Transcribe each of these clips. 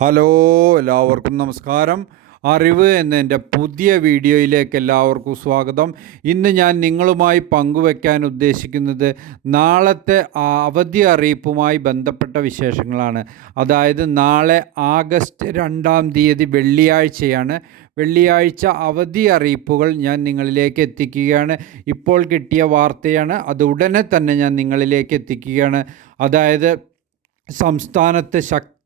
Hello എല്ലാവർക്കും നമസ്കാരം. അറിവ് എന്ന എന്റെ പുതിയ വീഡിയോയിലേക്ക് എല്ലാവർക്കും സ്വാഗതം. ഇന്ന് ഞാൻ നിങ്ങളുമായി പങ്കുവെക്കാൻ ഉദ്ദേശിക്കുന്നത് നാളത്തെ അവധി അറിയിപ്പുമായി ബന്ധപ്പെട്ട വിശേഷങ്ങളാണ്. അതായത് നാളെ ആഗസ്റ്റ് രണ്ടാം തീയതി വെള്ളിയാഴ്ചയാണ്. വെള്ളിയാഴ്ച അവധി അറിയിപ്പുകൾ ഞാൻ നിങ്ങളിലേക്ക് എത്തിക്കുകയാണ്. ഇപ്പോൾ കിട്ടിയ വാർത്തയാണ് അത് ഉടനെ തന്നെ ഞാൻ നിങ്ങളിലേക്ക് എത്തിക്കുകയാണ്. അതായത് സംസ്ഥാനത്ത്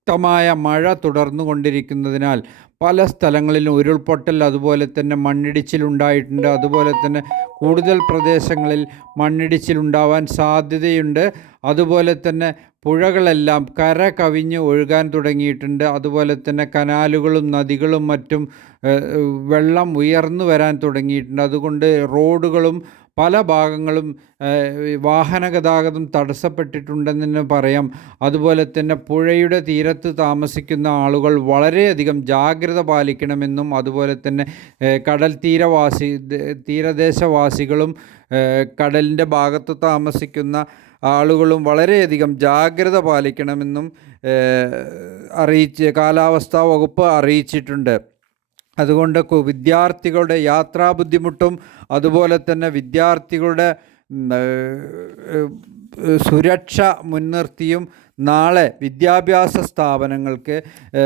ശക്തമായ മഴ തുടർന്നു കൊണ്ടിരിക്കുന്നതിനാൽ പല സ്ഥലങ്ങളിലും ഉരുൾപൊട്ടൽ അതുപോലെ തന്നെ മണ്ണിടിച്ചിലുണ്ടായിട്ടുണ്ട് അതുപോലെ തന്നെ കൂടുതൽ പ്രദേശങ്ങളിൽ മണ്ണിടിച്ചിലുണ്ടാവാൻ സാധ്യതയുണ്ട്. അതുപോലെ തന്നെ പുഴകളെല്ലാം കര കവിഞ്ഞ് ഒഴുകാൻ തുടങ്ങിയിട്ടുണ്ട്. അതുപോലെ തന്നെ കനാലുകളും നദികളും മറ്റും വെള്ളം ഉയർന്നു വരാൻ തുടങ്ങിയിട്ടുണ്ട്. അതുകൊണ്ട് റോഡുകളും പല ഭാഗങ്ങളും വാഹന ഗതാഗതം തടസ്സപ്പെട്ടിട്ടുണ്ടെന്ന് പറയാം. അതുപോലെ തന്നെ പുഴയുടെ തീരത്ത് താമസിക്കുന്ന ആളുകൾ വളരെയധികം ജാഗ്രത പാലിക്കണമെന്നും അതുപോലെ തന്നെ കടൽ തീരവാസി തീരദേശവാസികളും കടലിന്റെ ഭാഗത്ത് താമസിക്കുന്ന ആളുകളും വളരെയധികം ജാഗ്രത പാലിക്കണമെന്നും അറിയിച്ച് കാലാവസ്ഥാ വകുപ്പ് അറിയിച്ചിട്ടുണ്ട്. അതുകൊണ്ട് വിദ്യാർത്ഥികളുടെ യാത്രാ ബുദ്ധിമുട്ടും അതുപോലെ തന്നെ വിദ്യാർത്ഥികളുടെ സുരക്ഷ മുൻനിർത്തിയും നാളെ വിദ്യാഭ്യാസ സ്ഥാപനങ്ങൾക്ക്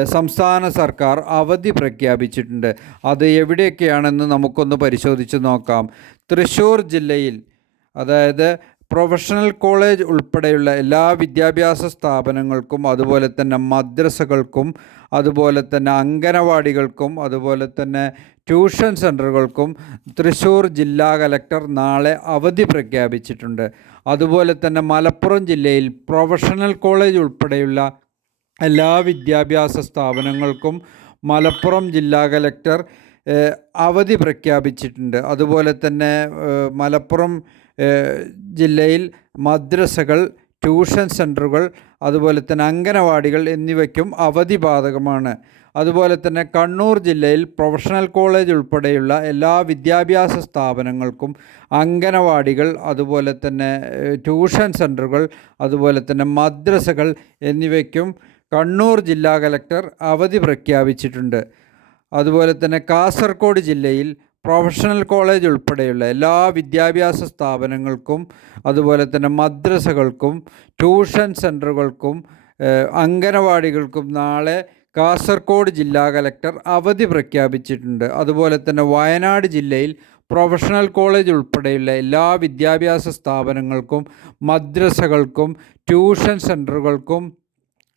സംസ്ഥാന സർക്കാർ അവധി പ്രഖ്യാപിച്ചിട്ടുണ്ട്. അത് എവിടെയൊക്കെയാണെന്ന് നമുക്കൊന്ന് പരിശോധിച്ച് നോക്കാം. തൃശ്ശൂർ ജില്ലയിൽ അതായത് പ്രൊഫഷണൽ കോളേജ് ഉൾപ്പെടെയുള്ള എല്ലാ വിദ്യാഭ്യാസ സ്ഥാപനങ്ങൾക്കും അതുപോലെ തന്നെ മദ്രസകൾക്കും അതുപോലെ തന്നെ അംഗനവാടികൾക്കും അതുപോലെ തന്നെ ട്യൂഷൻ സെന്ററുകൾക്കും തൃശ്ശൂർ ജില്ലാ കലക്ടർ നാളെ അവധി പ്രഖ്യാപിച്ചിട്ടുണ്ട്. അതുപോലെ തന്നെ മലപ്പുറം ജില്ലയിൽ പ്രൊഫഷണൽ കോളേജ് ഉൾപ്പെടെയുള്ള എല്ലാ വിദ്യാഭ്യാസ സ്ഥാപനങ്ങൾക്കും മലപ്പുറം ജില്ലാ കലക്ടർ അവധി പ്രഖ്യാപിച്ചിട്ടുണ്ട്. അതുപോലെ തന്നെ മലപ്പുറം ജില്ലയിൽ മദ്രസകൾ ട്യൂഷൻ സെന്ററുകൾ അതുപോലെ തന്നെ അംഗനവാടികൾ എന്നിവയ്ക്കും അവധി ബാധകമാണ്. അതുപോലെ തന്നെ കണ്ണൂർ ജില്ലയിൽ പ്രൊഫഷണൽ കോളേജ് ഉൾപ്പെടെയുള്ള എല്ലാ വിദ്യാഭ്യാസ സ്ഥാപനങ്ങൾക്കും അംഗനവാടികൾ അതുപോലെ തന്നെ ട്യൂഷൻ സെന്ററുകൾ അതുപോലെ തന്നെ മദ്രസകൾ എന്നിവയ്ക്കും കണ്ണൂർ ജില്ലാ കലക്ടർ അവധി പ്രഖ്യാപിച്ചിട്ടുണ്ട്. അതുപോലെ തന്നെ കാസർഗോഡ് ജില്ലയിൽ പ്രൊഫഷണൽ കോളേജ് ഉൾപ്പെടെയുള്ള എല്ലാ വിദ്യാഭ്യാസ സ്ഥാപനങ്ങൾക്കും അതുപോലെ തന്നെ മദ്രസകൾക്കും ട്യൂഷൻ സെന്ററുകൾക്കും അംഗനവാടികൾക്കും നാളെ കാസർഗോഡ് ജില്ലാ കലക്ടർ അവധി പ്രഖ്യാപിച്ചിട്ടുണ്ട്. അതുപോലെ തന്നെ വയനാട് ജില്ലയിൽ പ്രൊഫഷണൽ കോളേജ് ഉൾപ്പെടെയുള്ള എല്ലാ വിദ്യാഭ്യാസ സ്ഥാപനങ്ങൾക്കും മദ്രസകൾക്കും ട്യൂഷൻ സെന്ററുകൾക്കും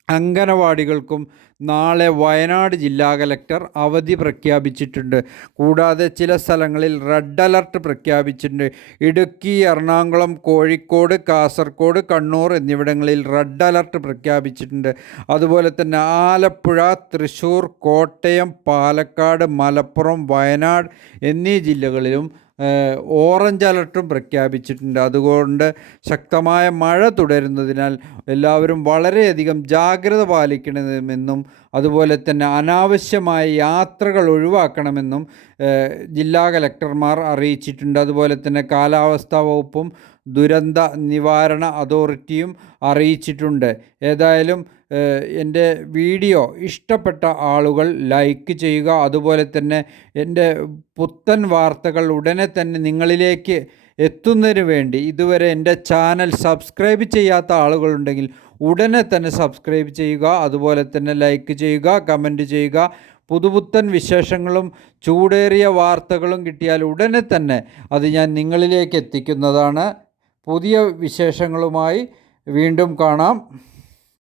അംഗനവാടികൾക്കും നാളെ വയനാട് ജില്ലാ കലക്ടർ അവധി പ്രഖ്യാപിച്ചിട്ടുണ്ട്. കൂടാതെ ചില സ്ഥലങ്ങളിൽ റെഡ് അലർട്ട് പ്രഖ്യാപിച്ചിട്ടുണ്ട്. ഇടുക്കി എറണാകുളം കോഴിക്കോട് കാസർഗോഡ് കണ്ണൂർ എന്നിവിടങ്ങളിൽ റെഡ് അലർട്ട് പ്രഖ്യാപിച്ചിട്ടുണ്ട്. അതുപോലെ തന്നെ ആലപ്പുഴ തൃശ്ശൂർ കോട്ടയം പാലക്കാട് മലപ്പുറം വയനാട് എന്നീ ജില്ലകളിലും ഓറഞ്ച് അലർട്ടും പ്രഖ്യാപിച്ചിട്ടുണ്ട്. അതുകൊണ്ട് ശക്തമായ മഴ തുടരുന്നതിനാൽ എല്ലാവരും വളരെയധികം ജാഗ്രത പാലിക്കണമെന്നും അതുപോലെ തന്നെ അനാവശ്യമായ യാത്രകൾ ഒഴിവാക്കണമെന്നും ജില്ലാ കലക്ടർമാർ അറിയിച്ചിട്ടുണ്ട്. അതുപോലെ തന്നെ കാലാവസ്ഥാ വകുപ്പും ദുരന്ത നിവാരണ അതോറിറ്റിയും അറിയിച്ചിട്ടുണ്ട്. ഏതായാലും എന്റെ വീഡിയോ ഇഷ്ടപ്പെട്ട ആളുകൾ ലൈക്ക് ചെയ്യുക. അതുപോലെ തന്നെ എന്റെ പുത്തൻ വാർത്തകൾ ഉടനെ തന്നെ നിങ്ങളിലേക്ക് എത്തുന്നതിന് വേണ്ടി ഇതുവരെ എന്റെ ചാനൽ സബ്സ്ക്രൈബ് ചെയ്യാത്ത ആളുകളുണ്ടെങ്കിൽ ഉടനെ തന്നെ സബ്സ്ക്രൈബ് ചെയ്യുക. അതുപോലെ തന്നെ ലൈക്ക് ചെയ്യുക കമന്റ് ചെയ്യുക. പുതുപുത്തൻ വിശേഷങ്ങളും ചൂടേറിയ വാർത്തകളും കിട്ടിയാൽ ഉടനെ തന്നെ അത് ഞാൻ നിങ്ങളിലേക്ക് എത്തിക്കുന്നതാണ്. പുതിയ വിശേഷങ്ങളുമായി വീണ്ടും കാണാം.